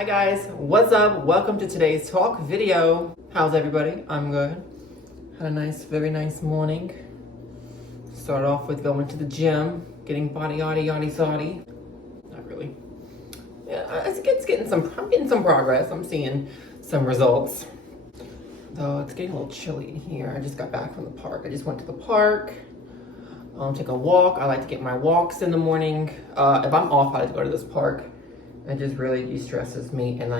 Hi guys, what's up? Welcome to today's talk video. How's everybody? I'm good. Had a very nice morning. Started off with going to the gym, getting body yaddy yaddy yaddy. Not really. Yeah, I'm getting some progress. I'm seeing some results. Though it's getting a little chilly in here. I just got back from the park. I just went to the park. Take a walk. I like to get my walks in the morning. If I'm off, I like to go to this park. It just really de-stresses me and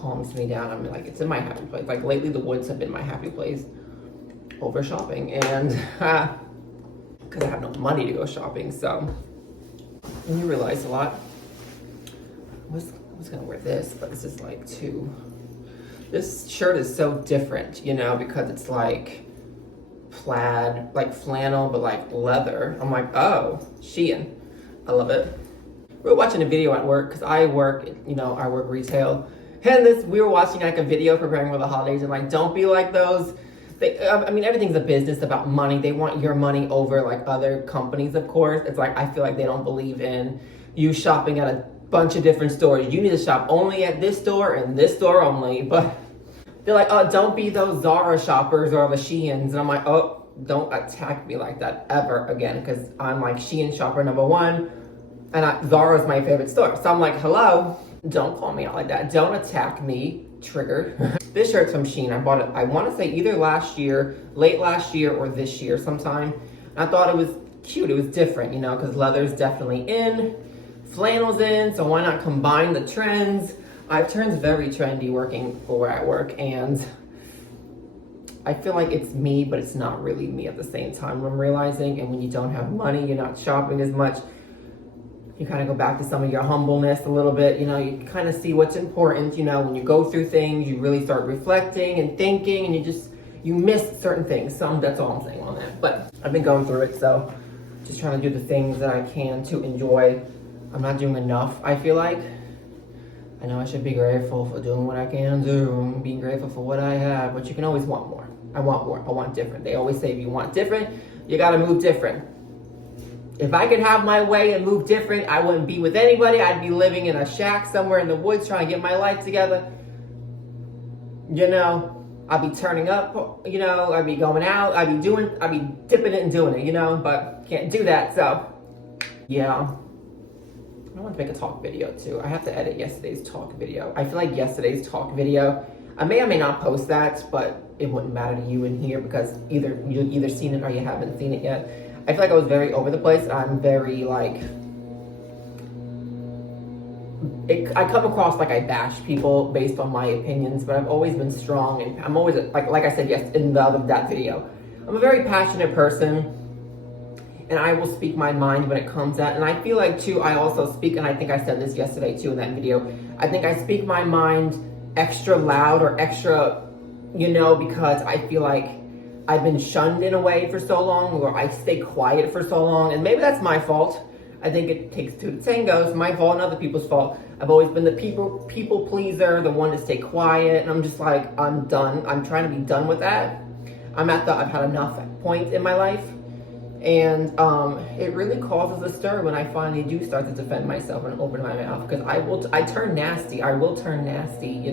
calms me down. I mean, it's in my happy place. Like lately the woods have been my happy place over shopping, and because I have no money to go shopping. So and you realize a lot. I was gonna wear this, but this is this shirt is so different, because it's like plaid, like flannel, but like leather. I'm like, oh, Shein. I love it. We were watching a video at work because I work retail, and we were watching like a video preparing for the holidays, and don't be like those. Everything's a business about money. They want your money over like other companies, of course. It's like I feel like they don't believe in you shopping at a bunch of different stores. You need to shop only at this store and this store only. But they're like, oh, don't be those Zara shoppers or the Sheins, and I'm like, oh, don't attack me like that ever again, because I'm like Shein shopper number one. And Zara is my favorite store. So I'm like, hello, don't call me out like that. Don't attack me, triggered. This shirt's from Shein. I bought it, I want to say either late last year or this year sometime. And I thought it was cute. It was different, because leather's definitely in, flannel's in, so why not combine the trends? I've turned very trendy working for at work, and I feel like it's me, but it's not really me at the same time. I'm realizing, and when you don't have money, you're not shopping as much. You kind of go back to some of your humbleness a little bit, you kind of see what's important, when you go through things, you really start reflecting and thinking, and you miss certain things. That's all I'm saying on that. But I've been going through it, so just trying to do the things that I can to enjoy. I'm not doing enough, I feel like. I know I should be grateful for doing what I can do, being grateful for what I have, but you can always want more. I want more, I want different. They always say if you want different, you gotta move different. If I could have my way and move different, I wouldn't be with anybody. I'd be living in a shack somewhere in the woods trying to get my life together. I'd be turning up, I'd be going out, I'd be dipping it and doing it, but can't do that, so yeah. I want to make a talk video too. I have to edit yesterday's talk video. I feel like yesterday's talk video, I may or may not post that, but it wouldn't matter to you in here because you've either seen it or you haven't seen it yet. I feel like I was very over the place. I'm very I come across like I bash people based on my opinions, but I've always been strong, and I'm always like I said in that video. I'm a very passionate person, and I will speak my mind when it comes out. And I feel like too, I also speak, and I think I said this yesterday too in that video. I think I speak my mind extra loud or extra, because I feel like I've been shunned in a way for so long, or I stay quiet for so long, and maybe that's my fault. I think it takes two to tango. It's my fault and other people's fault. I've always been the people pleaser, the one to stay quiet, and I'm just like, I'm done. I'm trying to be done with that. I've had enough points in my life, and it really causes a stir when I finally do start to defend myself and open my mouth, because I turn nasty. I will turn nasty,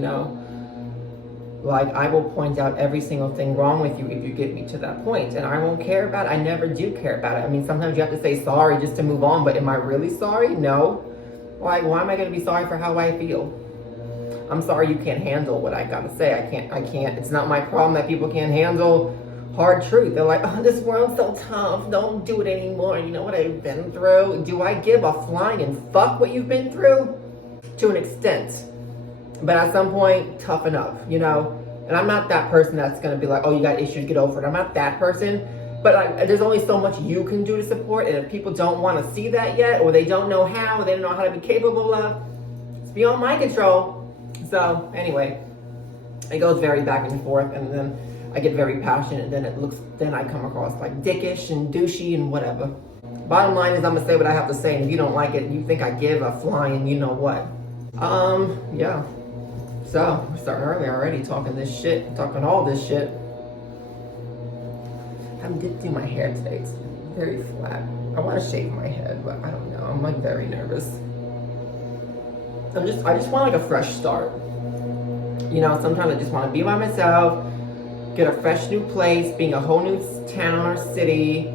I will point out every single thing wrong with you if you get me to that point, and I won't care about it. I never do care about it. I mean, sometimes you have to say sorry just to move on, but am I really sorry? No. Why am I going to be sorry for how I feel? I'm sorry you can't handle what I got to say. I can't. It's not my problem that people can't handle hard truth. They're like, oh, this world's so tough. Don't do it anymore. You know what I've been through? Do I give a flying fuck what you've been through? To an extent. But at some point, toughen up, And I'm not that person that's going to be like, oh, you got issues, get over it. I'm not that person. But there's only so much you can do to support. And if people don't want to see that yet, or they don't know how, or they don't know how to be capable of, it's beyond my control. So anyway, it goes very back and forth. And then I get very passionate. Then I come across like dickish and douchey and whatever. Bottom line is I'm going to say what I have to say. And if you don't like it, you think I give a flying you know what. Yeah. So, we're starting early already, talking all this shit. I did do my hair today. It's very flat. I want to shave my head, but I don't know. I'm very nervous. I just want like a fresh start. You know, sometimes I just want to be by myself, get a fresh new place, being a whole new town or city,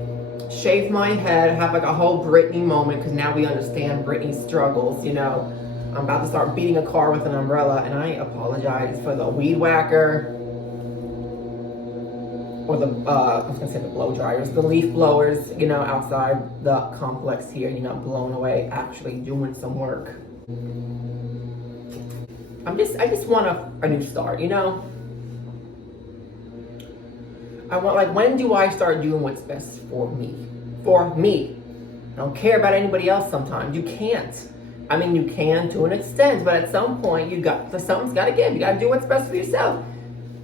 shave my head, have like a whole Britney moment, because now we understand Britney's struggles. You know, I'm about to start beating a car with an umbrella, and I apologize for the weed whacker, or the, I was gonna say the blow dryers, the leaf blowers, you know, outside the complex here, you know, blown away, actually doing some work. I just want a new start, you know? I want, like, when do I start doing what's best for me? For me. I don't care about anybody else sometimes. You can't. I mean, you can to an extent, but at some point, something's gotta give. You gotta do what's best for yourself.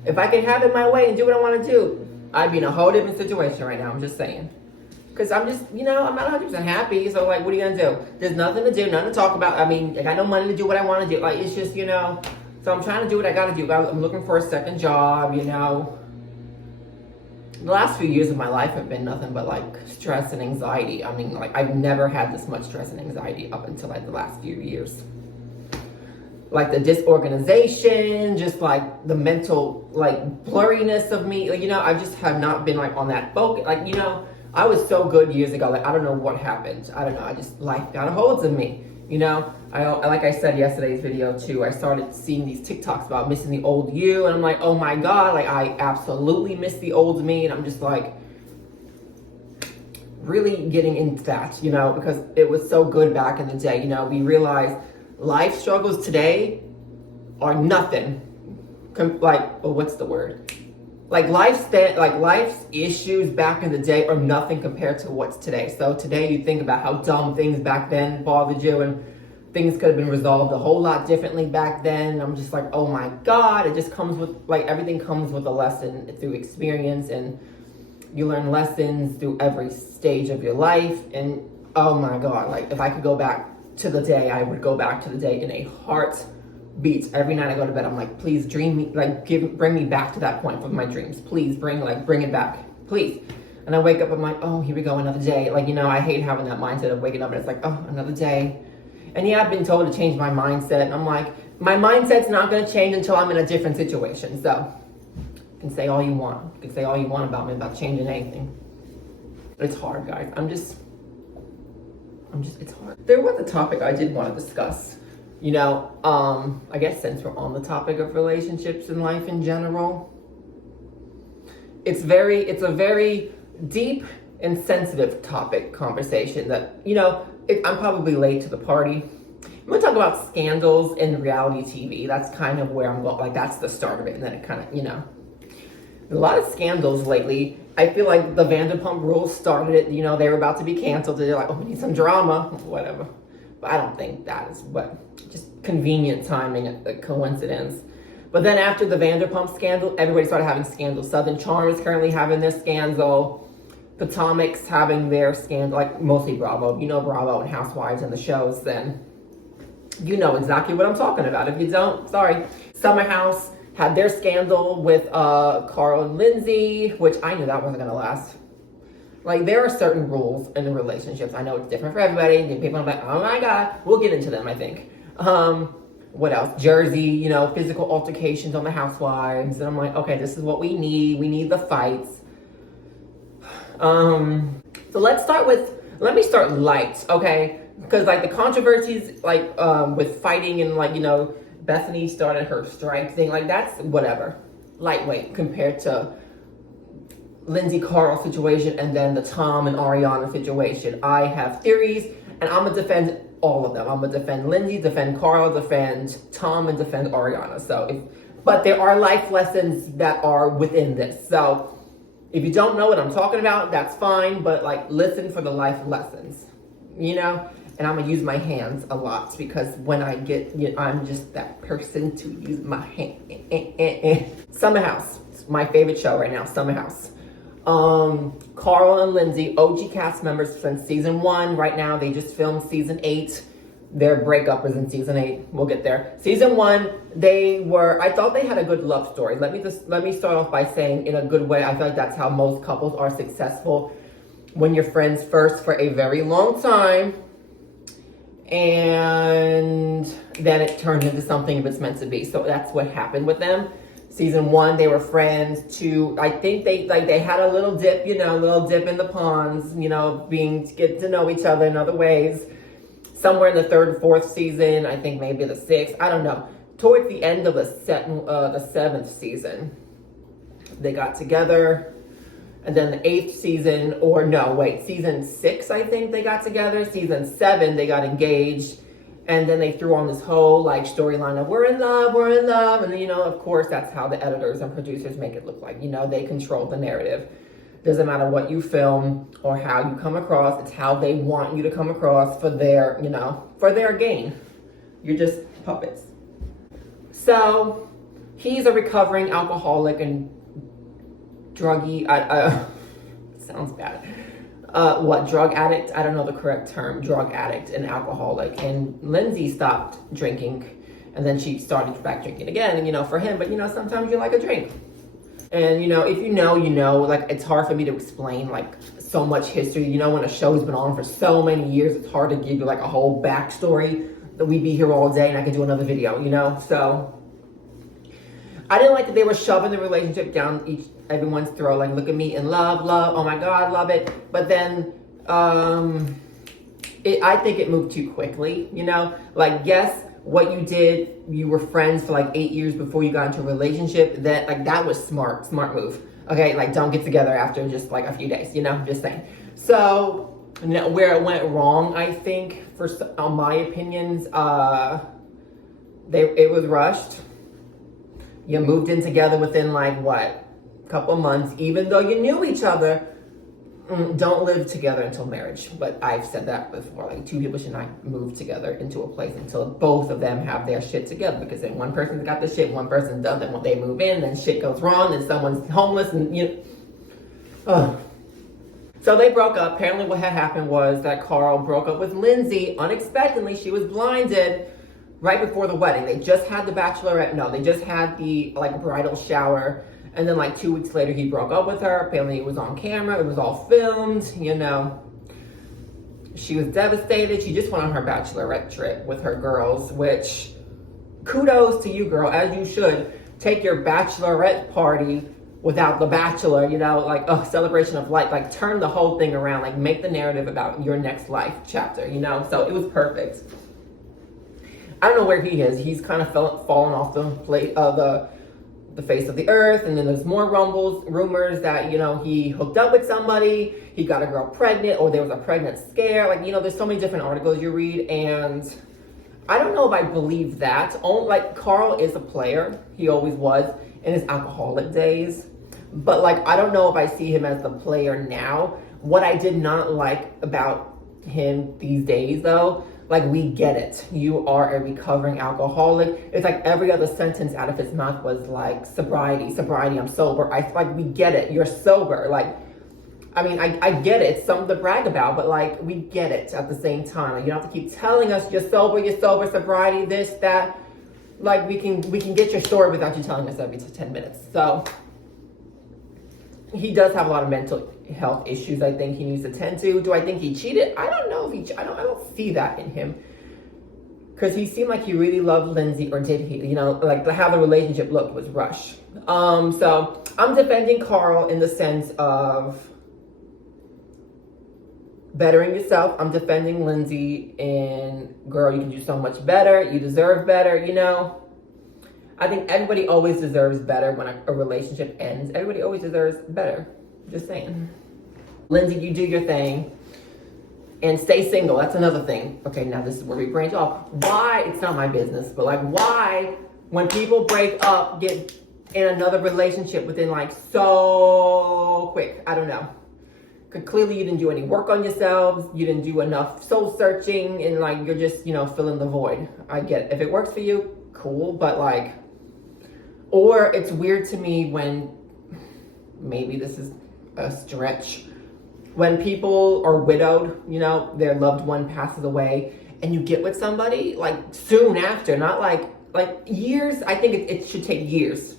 If I can have it my way and do what I wanna do, I'd be in a whole different situation right now, I'm just saying. Because I'm just, you know, I'm not 100% happy, so like, what are you gonna do? There's nothing to do, nothing to talk about. I mean, I got no money to do what I wanna do. Like, it's just, you know, so I'm trying to do what I gotta do. I'm looking for a second job, you know. The last few years of my life have been nothing but like stress and anxiety. I mean, like, I've never had this much stress and anxiety up until like the last few years. Like the disorganization, just like the mental like blurriness of me, like, you know, I just have not been like on that focus. Like, you know, I was so good years ago. Like, I don't know what happened. I don't know. I just, life got a hold of me. You know, like I said yesterday's video too, I started seeing these TikToks about missing the old you, and I'm like, oh my God, like I absolutely miss the old me, and I'm just like really getting into that, you know, because it was so good back in the day. You know, we realized life struggles today are nothing. What's the word? Like life's issues back in the day are nothing compared to what's today. So today you think about how dumb things back then bothered you, and things could have been resolved a whole lot differently back then. And I'm just like, oh my God, it just comes with, like, everything comes with a lesson through experience, and you learn lessons through every stage of your life. And oh my God, like if I could go back to the day, I would go back to the day in a heartbeat. Every night I go to bed, I'm like, please dream me, like bring me back to that point with my dreams. Please bring it back, please. And I wake up, I'm like, oh, here we go, another day. Like, you know, I hate having that mindset of waking up and it's like, oh, another day. And yeah, I've been told to change my mindset. And I'm like, my mindset's not gonna change until I'm in a different situation. So you can say all you want. You can say all you want about me, about changing anything. It's hard, guys. It's hard. There was a topic I did want to discuss. You know, I guess since we're on the topic of relationships and life in general, it's a very deep and sensitive conversation that, you know, I'm probably late to the party. I'm gonna talk about scandals in reality TV. That's kind of where I'm going, like that's the start of it, and then it kind of, you know. A lot of scandals lately. I feel like the Vanderpump Rules started it, you know, they were about to be canceled, they're like, oh, we need some drama, whatever. But I don't think that is just convenient timing, a coincidence. But then after the Vanderpump scandal, everybody started having scandals. Southern Charm is currently having their scandal. Potomac's having their scandal, like mostly Bravo. You know Bravo and Housewives and the shows, then you know exactly what I'm talking about. If you don't, sorry. Summer House had their scandal with Carl and Lindsay, which I knew that wasn't gonna last. Like, there are certain rules in the relationships. I know it's different for everybody. And people are like, oh my God. We'll get into them, I think. What else? Jersey, you know, physical altercations on the Housewives. And I'm like, okay, this is what we need. We need the fights. So let me start light, okay? Because, like, the controversies, like, with fighting and, like, you know, Bethany started her strike thing. Like, that's whatever. Lightweight compared to Lindsay Carl situation and then the Tom and Ariana situation. I have theories and I'm gonna defend all of them. I'm gonna defend Lindsay, defend Carl, defend Tom, and defend Ariana. But there are life lessons that are within this. So if you don't know what I'm talking about, that's fine, but like listen for the life lessons, you know? And I'm gonna use my hands a lot because when I get, you know, I'm just that person to use my hand. Summer House, it's my favorite show right now, Summer House. Carl and Lindsay, OG cast members since season 1. Right now, they just filmed season 8. Their breakup was in season 8. We'll get there. Season 1, I thought they had a good love story. Let me start off by saying, in a good way, I feel like that's how most couples are successful. When you're friends first for a very long time, and then it turned into something if it's meant to be. So that's what happened with them. Season 1, they were friends. 2, I think they had a little dip, a little dip in the ponds, get to know each other in other ways. Somewhere in the 3rd, 4th season, I think maybe the 6th, I don't know. Towards the end of the 7th season, they got together. And then the 8th season, season 6, I think they got together. Season 7, they got engaged. And then they threw on this whole storyline of we're in love. And of course, that's how the editors and producers make it look like. They control the narrative. Doesn't matter what you film or how you come across. It's how they want you to come across for their, for their gain. You're just puppets. So he's a recovering alcoholic and druggy. Sounds bad. Drug addict? I don't know the correct term. Drug addict and alcoholic. And Lindsay stopped drinking, and then she started back drinking again. And for him, but sometimes you like a drink. And if you know, it's hard for me to explain so much history. When a show's been on for so many years, it's hard to give you a whole backstory that we'd be here all day and I could do another video, So I didn't like that they were shoving the relationship down everyone's throat. Look at me in love, oh my God, love it. But then I think it moved too quickly, yes, what you did, you were friends for 8 years before you got into a relationship. That was smart move. Okay, don't get together after just a few days, just saying. So where it went wrong, I think, for my opinions, it was rushed. You moved in together within couple months, even though you knew each other. Don't live together until marriage. But I've said that before. Two people should not move together into a place until both of them have their shit together. Because then one person's got the shit, one person doesn't. When they move in, then shit goes wrong, and someone's homeless, and So they broke up. Apparently what had happened was that Carl broke up with Lindsay unexpectedly. She was blinded right before the wedding. They just had the bachelorette. No, they just had the bridal shower. And then 2 weeks later, he broke up with her. Apparently it was on camera. It was all filmed, She was devastated. She just went on her bachelorette trip with her girls, which kudos to you, girl, as you should. Take your bachelorette party without the bachelor, celebration of life. Turn the whole thing around. Make the narrative about your next life chapter, So it was perfect. I don't know where he is. He's kind of fallen off the face of the earth. And then there's more rumors that, he hooked up with somebody, he got a girl pregnant, or there was a pregnant scare. There's so many different articles you read, and I don't know if I believe that. Carl is a player. He always was in his alcoholic days. But I don't know if I see him as the player now. What I did not like about him these days, though, we get it. You are a recovering alcoholic. It's every other sentence out of his mouth was sobriety, I'm sober. We get it. You're sober. I get it. It's something to brag about, but we get it at the same time. You don't have to keep telling us you're sober, sobriety, this, that. We can get your story without you telling us every 10 minutes. So he does have a lot of mental health issues. I think he needs to tend to. Do I think he cheated? I don't know if I don't see that in him, because he seemed like he really loved Lindsay, or did he? How the relationship looked was rushed. So I'm defending Carl in the sense of bettering yourself. I'm defending Lindsay in, girl, you can do so much better. You deserve better. I think everybody always deserves better when a relationship ends. Everybody always deserves better. Just saying. Lindsay, you do your thing. And stay single. That's another thing. Okay, now this is where we branch off. Why? It's not my business. But why, when people break up, get in another relationship within so quick? I don't know. Because clearly you didn't do any work on yourselves. You didn't do enough soul searching. And you're just, filling the void. I get it. If it works for you, cool. But or it's weird to me when, maybe this is a stretch, when people are widowed, their loved one passes away, and you get with somebody soon after, not years. I think it should take years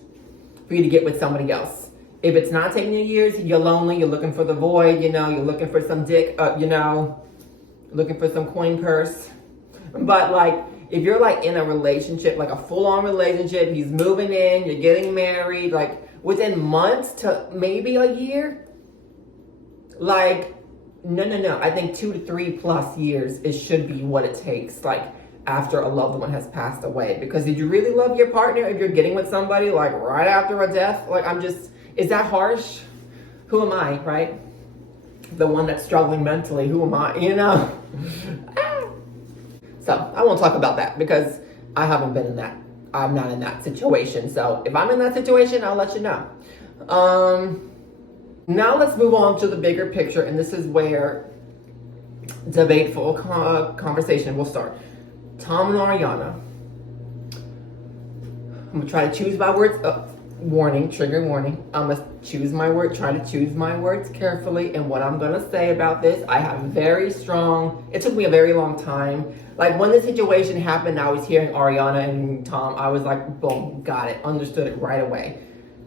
for you to get with somebody else. If it's not taking you years, you're lonely, you're looking for the void, you're looking for some dick, looking for some coin purse. But like, if you're like in a relationship, like a full-on relationship, he's moving in, you're getting married, like within months to maybe a year, like, no. I think 2 to 3+ years, it should be what it takes, like after a loved one has passed away. Because did you really love your partner if you're getting with somebody like right after a death? Like, is that harsh? Who am I, right? The one that's struggling mentally, who am I, you know? So I won't talk about that because I haven't been in that. I'm not in that situation. So if I'm in that situation, I'll let you know. Now let's move on to the bigger picture, and this is where debateful conversation will start. Tom and Ariana. I'm gonna try to choose my words. Warning, trigger warning. I'm gonna try to choose my words carefully. And what I'm gonna say about this, I have very strong, it took me a very long time. Like when the situation happened, I was hearing Ariana and Tom, I was like, boom, got it, understood it right away.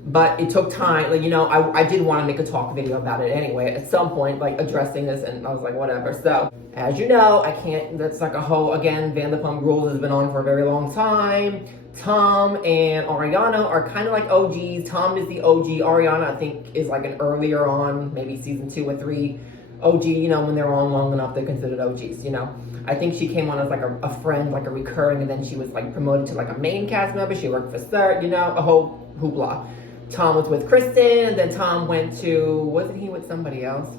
But it took time, like, you know, I did want to make a talk video about it anyway, at some point, like addressing this, and I was like, whatever. So, as you know, I can't, that's like a whole, again, Vanderpump Rules has been on for a very long time. Tom and Ariana are kind of like OGs. Tom is the OG. Ariana, I think, is like an earlier on, maybe season 2 or 3 OG, you know, when they're on long enough, they're considered OGs, you know. I think she came on as like a friend, like a recurring, and then she was like promoted to like a main cast member. She worked for Sir, you know, a whole hoopla. Tom was with Kristen, and then Tom went to, wasn't he with somebody else?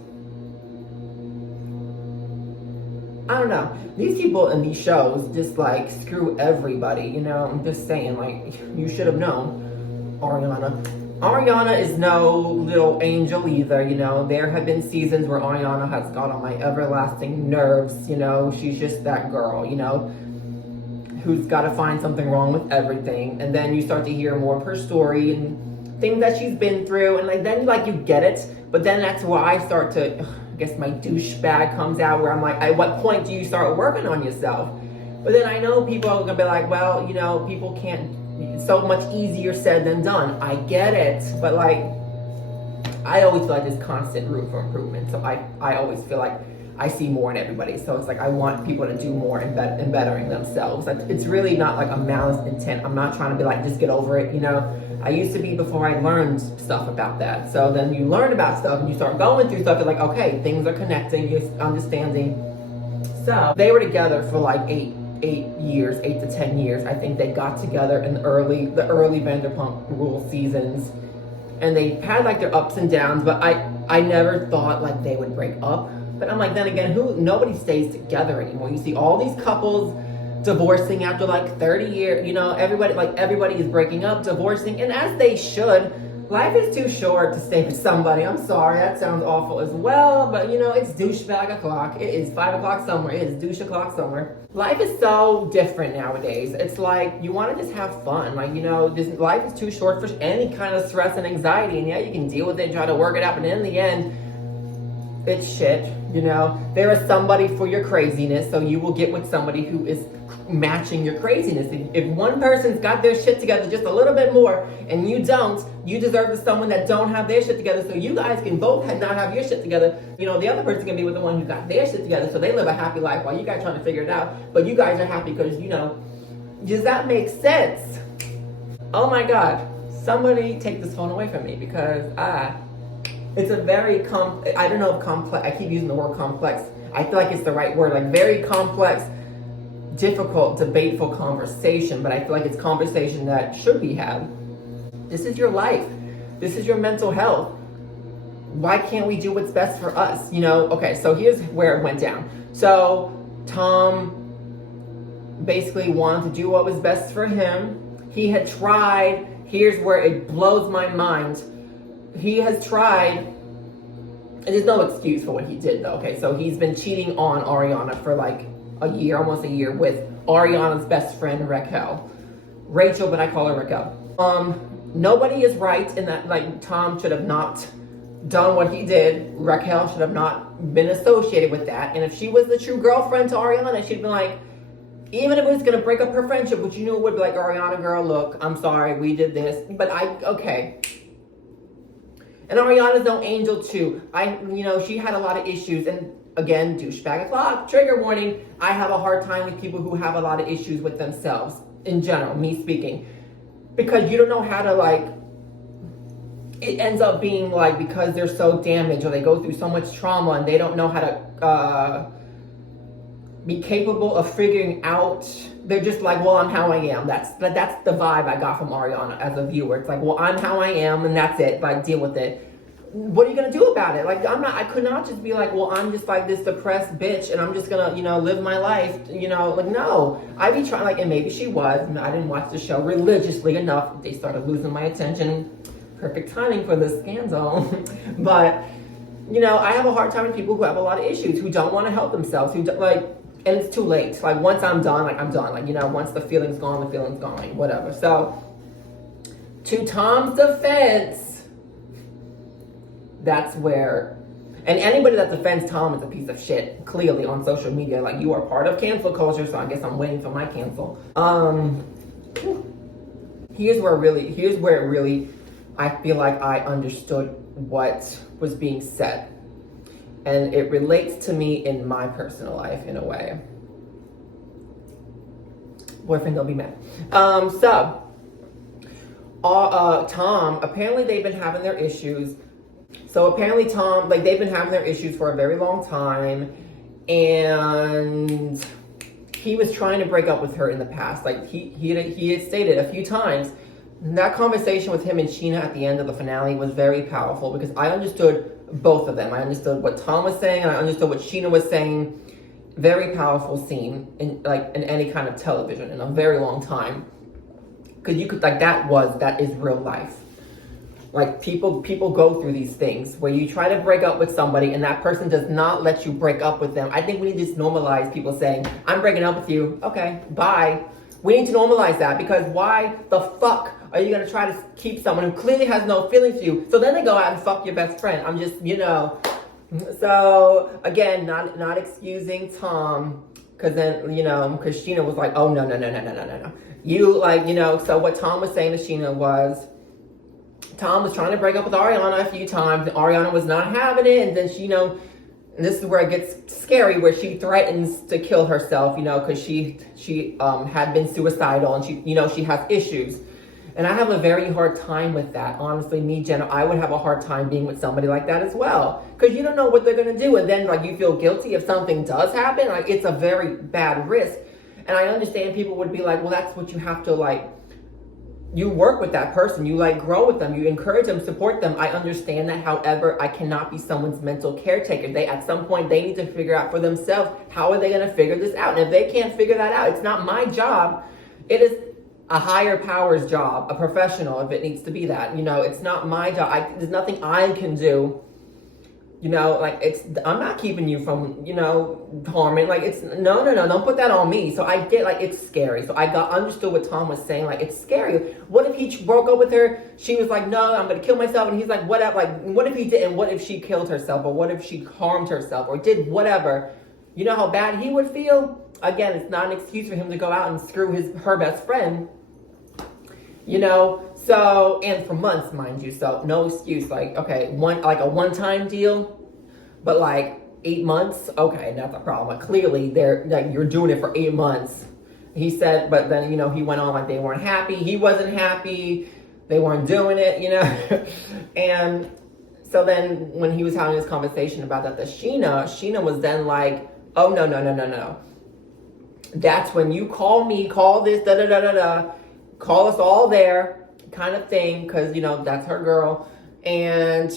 I don't know. These people in these shows just like screw everybody, you know? I'm just saying, like, you should have known. Ariana is no little angel either, you know? There have been seasons where Ariana has got on my everlasting nerves, you know? She's just that girl, you know? Who's got to find something wrong with everything. And then you start to hear more of her story and things that she's been through, and like then like you get it, but then that's where I start to, I guess my douchebag comes out, where I'm like, at what point do you start working on yourself? But then I know people are gonna be like, well, you know, people can't, so much easier said than done. I get it, but like, I always feel like there's constant room for improvement. So I always feel like I see more in everybody. So it's like I want people to do more in bettering themselves. Like, it's really not like a malice intent. I'm not trying to be like, just get over it, you know? I used to be before I learned stuff about that. So then you learn about stuff and you start going through stuff. You're like, okay, things are connecting, you're understanding. So they were together for like 8 to 10 years. I think they got together in the early Vanderpump Rules seasons. And they had like their ups and downs, but I never thought like they would break up. But I'm like, then again, nobody stays together anymore. You see all these couples divorcing after like 30 years, you know, everybody is breaking up, divorcing, and as they should. Life is too short to stay with somebody. I'm sorry, that sounds awful as well, but you know, it's douchebag o'clock. It is 5 o'clock somewhere. It is douche o'clock somewhere. Life is so different nowadays. It's like, you want to just have fun. Like, you know, life is too short for any kind of stress and anxiety, and yeah, you can deal with it and try to work it out, but in the end, it's shit, you know? There is somebody for your craziness, so you will get with somebody who is matching your craziness. If one person's got their shit together just a little bit more and you don't, you deserve to someone that don't have their shit together, so you guys can both not have your shit together. You know, the other person can be with the one who got their shit together, so they live a happy life while you guys trying to figure it out, but you guys are happy because, you know, does that make sense? Oh my God, somebody take this phone away from me, because it's a very I don't know if complex, I keep using the word complex. I feel like it's the right word, like very complex, difficult, debateful conversation, but I feel like it's conversation that should be had. This is your life. This is your mental health. Why can't we do what's best for us? You know, okay, so here's where it went down. So Tom basically wanted to do what was best for him. He had tried, here's where it blows my mind. He has tried, and there's no excuse for what he did though, okay? So he's been cheating on Ariana for like a year, almost a year, with Ariana's best friend, Raquel. Rachel, but I call her Raquel. Nobody is right in that, like, Tom should have not done what he did. Raquel should have not been associated with that. And if she was the true girlfriend to Ariana, she'd been like, even if it was gonna break up her friendship, which you knew it would be like, Ariana girl, look, I'm sorry, we did this, but okay. And Ariana's no angel too. You know, she had a lot of issues, and again, douchebag o'clock, trigger warning. I have a hard time with people who have a lot of issues with themselves in general, me speaking, because you don't know how to like, it ends up being like, because they're so damaged or they go through so much trauma and they don't know how to be capable of figuring out. They're just like, well, I'm how I am. That's the vibe I got from Ariana as a viewer. It's like, well, I'm how I am and that's it. Like, deal with it. What are you gonna do about it? Like, I could not just be like, well, I'm just like this depressed bitch and I'm just gonna, live my life, like, no. I be trying, like, and maybe she was, I didn't watch the show religiously enough. They started losing my attention. Perfect timing for this scandal. But, I have a hard time with people who have a lot of issues, who don't want to help themselves, who don't, like, and it's too late. Like, once I'm done, like, I'm done. Like, once the feeling's gone, the feeling's gone, like, whatever. So, to Tom's defense, that's where, and anybody that defends Tom is a piece of shit, clearly, on social media. Like, you are part of cancel culture, so I guess I'm waiting for my cancel. Here's where it really, I feel like I understood what was being said. And it relates to me in my personal life in a way. Boyfriend, don't be mad. Tom, apparently they've been having their issues. So apparently Tom, like, they've been having their issues for a very long time. And he was trying to break up with her in the past. Like, he had stated a few times. That conversation with him and Sheena at the end of the finale was very powerful, because I understood both of them. I understood what Tom was saying, and I understood what Sheena was saying. Very powerful scene in any kind of television in a very long time. Because you could, like, that is real life. Like, people go through these things where you try to break up with somebody and that person does not let you break up with them. I think we need to just normalize people saying, I'm breaking up with you. Okay, bye. We need to normalize that, because why the fuck are you going to try to keep someone who clearly has no feelings for you? So then they go out and fuck your best friend. I'm just, So, again, not excusing Tom, because then, because Sheena was like, oh, no. You, like, so what Tom was saying to Sheena was, Tom was trying to break up with Ariana a few times, and Ariana was not having it, and then she, and this is where it gets scary, where she threatens to kill herself, because she had been suicidal, and she has issues. And I have a very hard time with that. Honestly, me, Jenna, I would have a hard time being with somebody like that as well. Because you don't know what they're going to do. And then, like, you feel guilty if something does happen. Like, it's a very bad risk. And I understand people would be like, well, that's what you have to, like, you work with that person. You, like, grow with them. You encourage them, support them. I understand that. However, I cannot be someone's mental caretaker. At some point, they need to figure out for themselves, how are they going to figure this out? And if they can't figure that out, it's not my job. It is a higher power's job, a professional, if it needs to be that. It's not my job. There's nothing I can do. I'm not keeping you from, harming. Like, it's, no, don't put that on me. So I get, like, it's scary. So I understood what Tom was saying. Like, it's scary. What if he broke up with her? She was like, no, I'm going to kill myself. And he's like, whatever. Like, what if he didn't? What if she killed herself? Or what if she harmed herself? Or did whatever? You know how bad he would feel? Again, it's not an excuse for him to go out and screw her best friend. So, and for months, mind you, so no excuse. Like, okay, a one-time deal, but like 8 months, okay, not the problem. Like, clearly you're doing it for 8 months. He said, but then, he went on like they weren't happy. He wasn't happy. They weren't doing it, And so then when he was having this conversation about that, Sheena was then like, oh, no. That's when you call me, call this, call us all there, kind of thing, because, that's her girl. And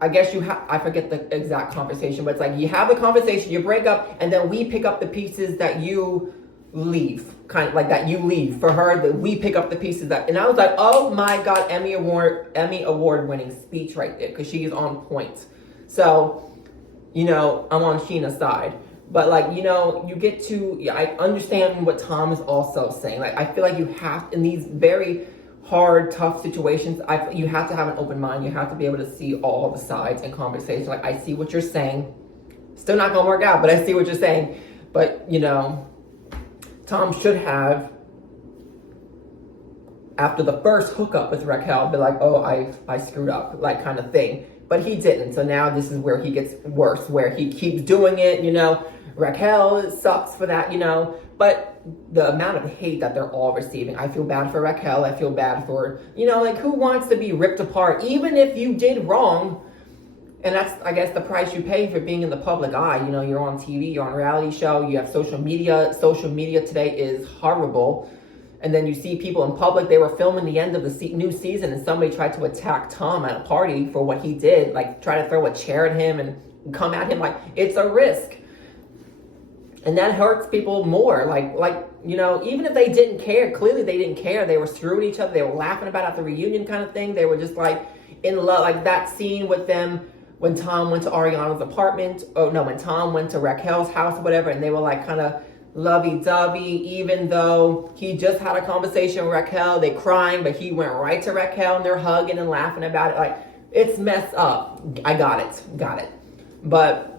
I guess I forget the exact conversation, but it's like, you have a conversation, you break up, and then we pick up the pieces that you leave, kind of like that you leave for her, that we pick up the pieces that, and I was like, oh my God, Emmy award winning speech right there, because she is on point. So, I'm on Sheena's side. But, like, you get to, I understand what Tom is also saying. Like, I feel like you have, in these very hard, tough situations, you have to have an open mind. You have to be able to see all the sides in conversation. Like, I see what you're saying. Still not going to work out, but I see what you're saying. But, Tom should have, after the first hookup with Raquel, be like, oh, I screwed up, like, kind of thing. but he didn't. So now this is where he gets worse, where he keeps doing it, you know. Raquel sucks for that, you know, but the amount of hate that they're all receiving, I feel bad for Raquel. I feel bad for, you know, like, who wants to be ripped apart, even if you did wrong? And that's, I guess, the price you pay for being in the public eye. You know, you're on TV, you're on a reality show, you have social media. Social media today is horrible. And then you see people in public. They were filming the end of the new season, and somebody tried to attack Tom at a party for what he did, like try to throw a chair at him and come at him. Like, it's a risk. And that hurts people more. Like, you know, even if they didn't care, clearly they didn't care. They were screwing each other. They were laughing about it at the reunion kind of thing. They were just like in love, like that scene with them when Tom went to Ariana's apartment. Oh no, when Tom went to Raquel's house or whatever, and they were like kind of lovey-dovey, even though he just had a conversation with Raquel. They crying, but he went right to Raquel and they're hugging and laughing about it. Like, it's messed up. I got it. But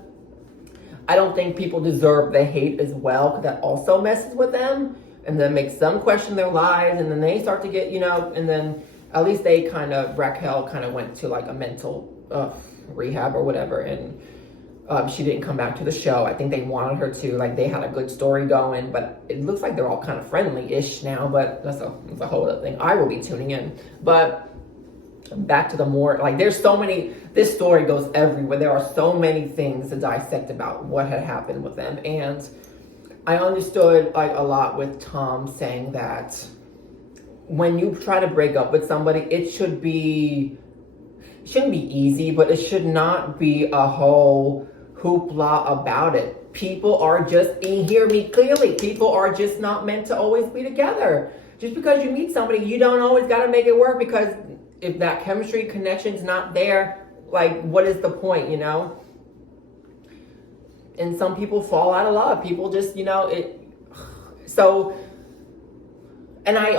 I don't think people deserve the hate as well, because that also messes with them and then makes them question their lives, and then they start to get, you know, and then at least Raquel kind of went to like a mental rehab or whatever, and she didn't come back to the show. I think they wanted her to, like, they had a good story going, but it looks like they're all kind of friendly-ish now, but that's a whole other thing. I will be tuning in. But back to the more, like, there's so many, this story goes everywhere. There are so many things to dissect about what had happened with them. And I understood like a lot with Tom saying that when you try to break up with somebody, it shouldn't be easy, but it should not be a whole hoopla about it. People are just, and hear me clearly, people are just not meant to always be together. Just because you meet somebody, you don't always got to make it work, because if that chemistry connection's not there, like, what is the point, you know? And some people fall out of love. People just, you know, so, and I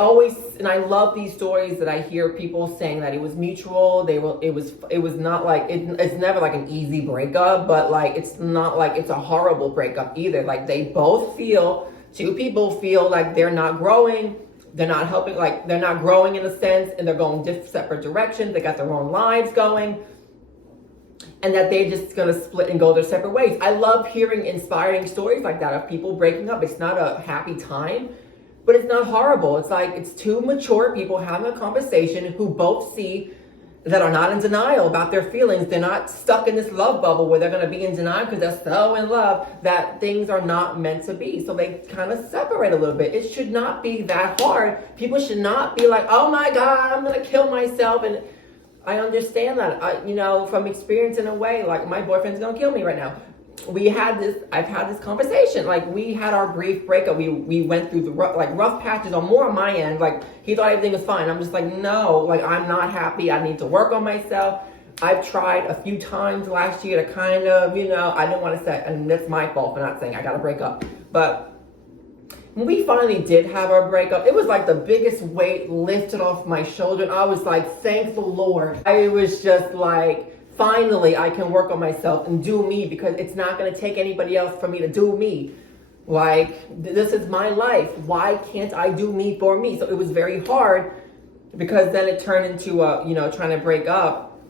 love these stories that I hear people saying that it was mutual. It was not like, it's never like an easy breakup, but like, it's not like it's a horrible breakup either. Like, two people feel like they're not growing. They're not helping, like, they're not growing in a sense, and they're going separate directions. They got their own lives going, and that they're just going to split and go their separate ways. I love hearing inspiring stories like that of people breaking up. It's not a happy time, but it's not horrible. It's like, it's two mature people having a conversation who both see that are not in denial about their feelings. They're not stuck in this love bubble where they're going to be in denial because they're so in love that things are not meant to be. So they kind of separate a little bit. It should not be that hard. People should not be like, oh my God, I'm going to kill myself. And I understand that, you know, from experience in a way, like, my boyfriend's going to kill me right now. I've had this conversation. Like, we had our brief breakup. We went through the rough patches on more on my end. Like, he thought everything was fine. I'm just like, no, like, I'm not happy. I need to work on myself. I've tried a few times last year to kind of, you know, I didn't want to say, and that's my fault for not saying I got to break up. But when we finally did have our breakup, it was like the biggest weight lifted off my shoulder. And I was like, thank the Lord. I was just like, finally, I can work on myself and do me, because it's not going to take anybody else for me to do me. Like, this is my life. Why can't I do me for me? So it was very hard, because then it turned into, you know, trying to break up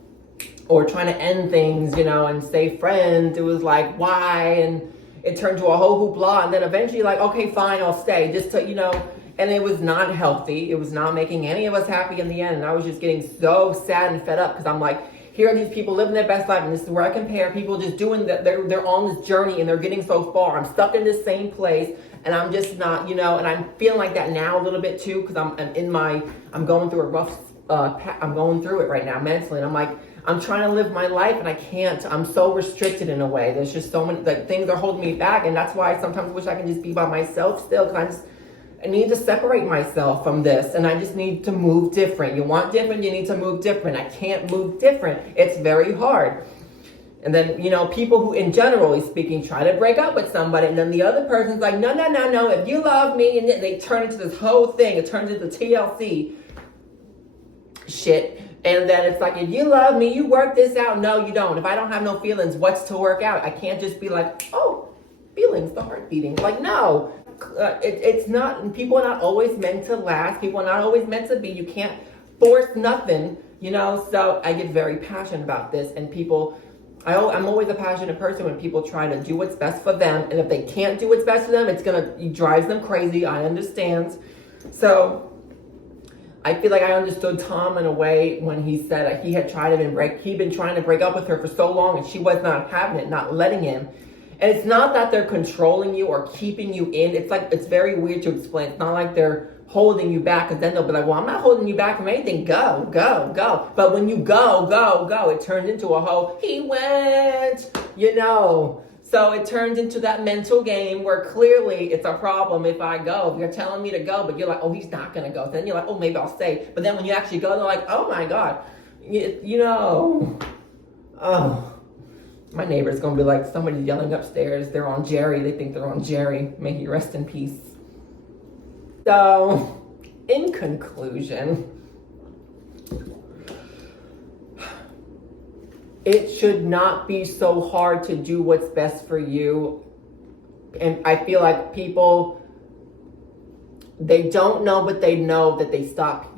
or trying to end things, you know, and stay friends. It was like, why? And it turned to a whole hoopla. And then eventually, like, okay, fine, I'll stay, just to, you know, and it was not healthy. It was not making any of us happy in the end. And I was just getting so sad and fed up, because I'm like, here are these people living their best life, and this is where I compare people just doing that. They're on this journey and they're getting so far. I'm stuck in this same place, and I'm just not, you know, and I'm feeling like that now a little bit too, because I'm going through a rough, I'm going through it right now mentally, and I'm like, I'm trying to live my life and I can't. I'm so restricted in a way. There's just so many, like, things are holding me back, and that's why I sometimes wish I can just be by myself still, because I need to separate myself from this, and I just need to move different. You want different, you need to move different. I can't move different. It's very hard. And then, you know, people who, in generally speaking, try to break up with somebody, and then the other person's like, no, if you love me, and they turn into this whole thing. It turns into TLC shit. And then it's like, if you love me, you work this out. No, you don't. If I don't have no feelings, what's to work out? I can't just be like, oh, feelings, the heart beating. Like, no. It's not, people are not always meant to last. People are not always meant to be. You can't force nothing. you know? So I get very passionate about this, and people, I'm always a passionate person when people try to do what's best for them, and if they can't do what's best for them, it drives them crazy. I understand. So I feel like I understood Tom in a way when he said he'd been trying to break up with her for so long, and she was not having it, not letting him. And it's not that they're controlling you or keeping you in. It's like, it's very weird to explain. It's not like they're holding you back, because then they'll be like, well, I'm not holding you back from anything. Go, go, go. But when you go, go, go, it turns into a whole, he went, you know. So it turns into that mental game where clearly it's a problem if I go. If you're telling me to go, but you're like, oh, he's not going to go. So then you're like, oh, maybe I'll stay. But then when you actually go, they're like, oh my God, you know, oh. My neighbor's gonna be like, somebody's yelling upstairs. They're on Jerry. They think they're on Jerry. May he rest in peace. So, in conclusion, it should not be so hard to do what's best for you. And I feel like people, they don't know, but they know that they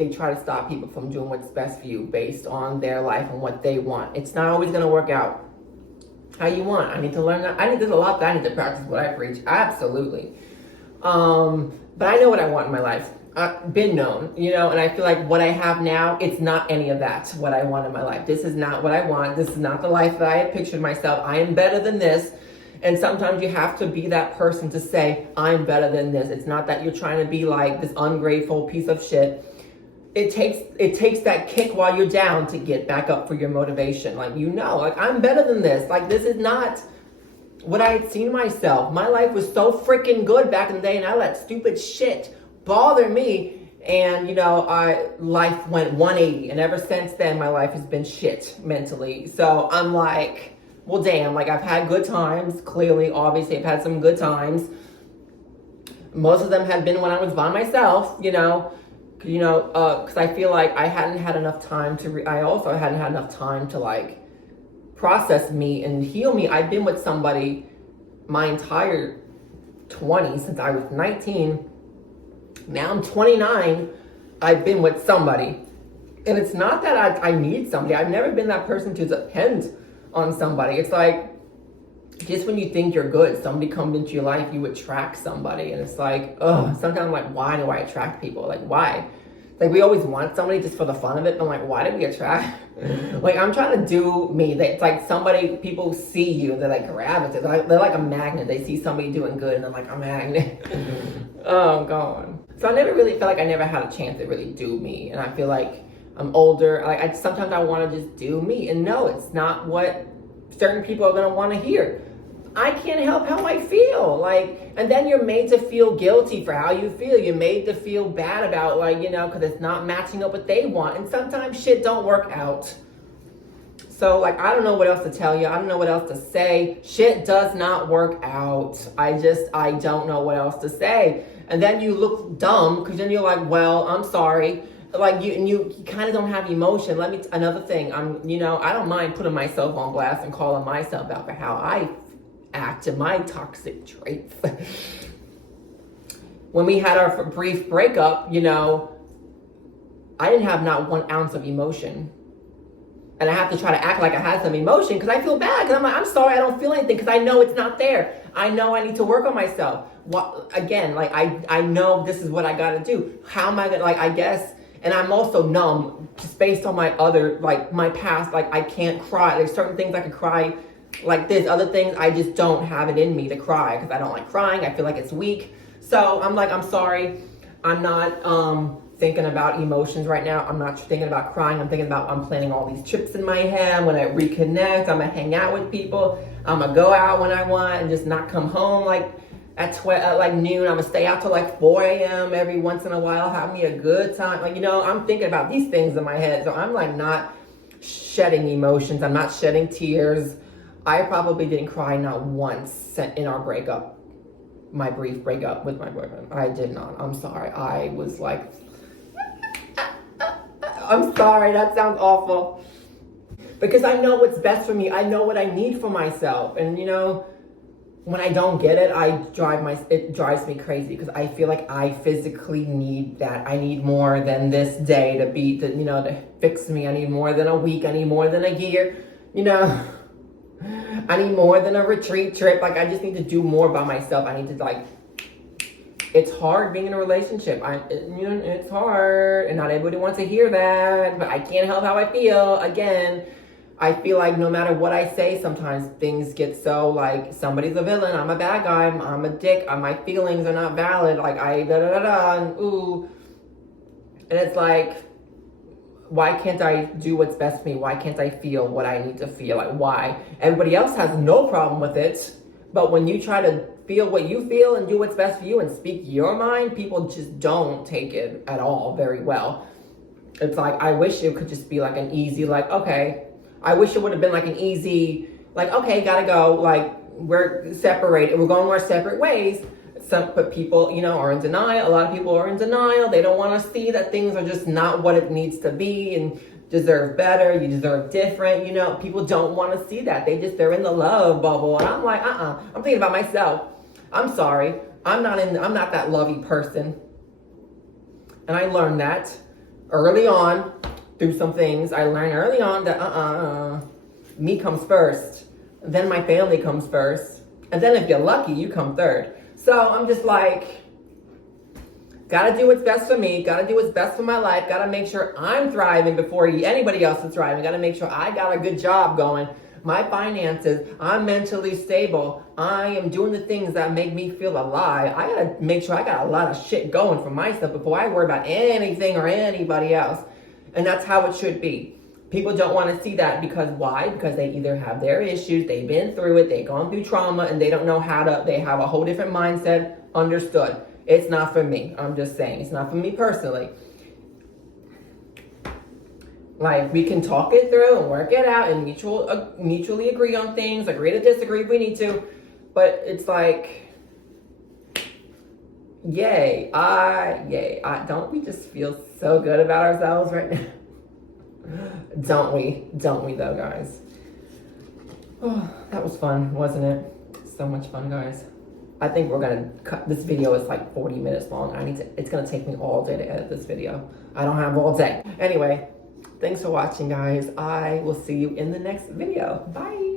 try to stop people from doing what's best for you based on their life and what they want. It's not always gonna work out how you want. I need to learn that. There's a lot that I need to practice what I preach. Absolutely. But I know what I want in my life. I've been known, you know, and I feel like what I have now, it's not any of that, what I want in my life. This is not what I want. This is not the life that I had pictured myself. I am better than this. And sometimes you have to be that person to say, I'm better than this. It's not that you're trying to be like this ungrateful piece of shit. It takes that kick while you're down to get back up for your motivation. Like, you know, like, I'm better than this. Like, this is not what I had seen myself. My life was so freaking good back in the day, and I let stupid shit bother me. And, you know, life went 180. And ever since then, my life has been shit mentally. So I'm like, well, damn, like, I've had good times. Clearly, obviously, I've had some good times. Most of them have been when I was by myself, you know. Because I feel like I hadn't had enough time I also hadn't had enough time to like process me and heal me. I've been with somebody my entire 20s, since I was 19. Now I'm 29. I've been with somebody. And it's not that I need somebody. I've never been that person to depend on somebody. It's like, just when you think you're good, somebody comes into your life, you attract somebody. And it's like, sometimes I'm like, why do I attract people? Like, why? Like, we always want somebody just for the fun of it. I'm like, why do we attract? Like, I'm trying to do me. It's like people see you, they're like gravitate. They're like a magnet. They see somebody doing good and they're like a magnet. Oh, God. So I never really felt like I never had a chance to really do me. And I feel like I'm older. Like, sometimes I want to just do me. And no, it's not what certain people are going to want to hear. I can't help how I feel. Like, and then you're made to feel guilty for how you feel. You're made to feel bad about, like, you know, because it's not matching up what they want. And sometimes shit don't work out. So, like, I don't know what else to tell you. I don't know what else to say. Shit does not work out. I don't know what else to say. And then you look dumb because then you're like, well, I'm sorry. Like, you kind of don't have emotion. Another thing, I don't mind putting myself on blast and calling myself out for how I act and my toxic traits. When we had our brief breakup, you know, I didn't have not 1 ounce of emotion. And I have to try to act like I had some emotion because I feel bad. Because I'm like, I'm sorry, I don't feel anything because I know it's not there. I know I need to work on myself. Again, like, I know this is what I got to do. How am I going to, like, I guess, and I'm also numb just based on my other, like, my past. Like, I can't cry. There's certain things I can cry like this. Other things, I just don't have it in me to cry because I don't like crying. I feel like it's weak. So I'm like, I'm sorry. I'm not thinking about emotions right now. I'm not thinking about crying. I'm planning all these trips in my head. When I reconnect, I'm going to hang out with people. I'm going to go out when I want and just not come home like at like noon. I'm going to stay out till like 4 a.m. every once in a while, have me a good time. Like, you know, I'm thinking about these things in my head. So I'm like not shedding emotions. I'm not shedding tears. I probably didn't cry not once in our breakup, my brief breakup with my boyfriend. I did not. I'm sorry. I was like, I'm sorry. That sounds awful. Because I know what's best for me. I know what I need for myself. And, you know, when I don't get it, it drives me crazy because I feel like I physically need that. I need more than this day to fix me. I need more than a week. I need more than a year. I need more than a retreat trip. Like, I just need to do more by myself. I need to it's hard being in a relationship. It's hard, and not everybody wants to hear that, but I can't help how I feel. Again, I feel like no matter what I say, sometimes things get so like somebody's a villain, I'm a bad guy, I'm a dick, my feelings are not valid, like and ooh. And it's like, why can't I do what's best for me? Why can't I feel what I need to feel? Like, why? Everybody else has no problem with it, but when you try to feel what you feel and do what's best for you and speak your mind, people just don't take it at all very well. It's like, I wish it could just be like an easy, like, okay. I wish it would have been like an easy, like, okay, gotta go, like, we're separated, we're going our separate ways. But people, are in denial. A lot of people are in denial. They don't want to see that things are just not what it needs to be and deserve better. You deserve different. People don't want to see that. They're in the love bubble. And I'm like, I'm thinking about myself. I'm sorry. I'm not that lovey person. And I learned that early on through some things. I learned early on that me comes first. Then my family comes first. And then if you're lucky, you come third. So I'm just like, gotta do what's best for me, gotta do what's best for my life, gotta make sure I'm thriving before anybody else is thriving, gotta make sure I got a good job going, my finances, I'm mentally stable, I am doing the things that make me feel alive. I gotta make sure I got a lot of shit going for myself before I worry about anything or anybody else. And that's how it should be. People don't want to see that because why? Because they either have their issues, they've been through it, they've gone through trauma, and they don't know they have a whole different mindset. Understood. It's not for me. I'm just saying, it's not for me personally. Like, we can talk it through and work it out and mutually agree on things, agree to disagree if we need to. But it's like, yay. Don't we just feel so good about ourselves right now? Don't we though, guys? Oh, that was fun, wasn't it? So much fun, guys. I think we're gonna cut this video. Is like 40 minutes long. It's gonna take me all day to edit this video. I don't have all day. Anyway, thanks for watching, guys. I will see you in the next video. Bye.